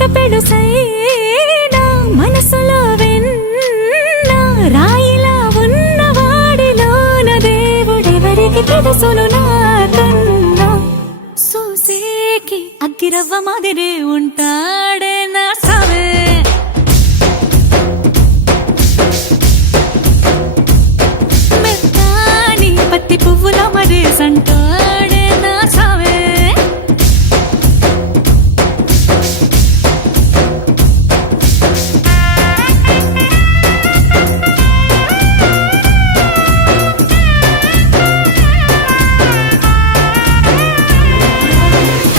మాట పెడుసైనా మనసులో వెన్న రాయిలా ఉన్నవాడిలోన దేవుడెవరికి తెలుసును నాకన్నా చూసేకి అగ్గిరవ్వ మాదిరే ఉంటాడే నా సవే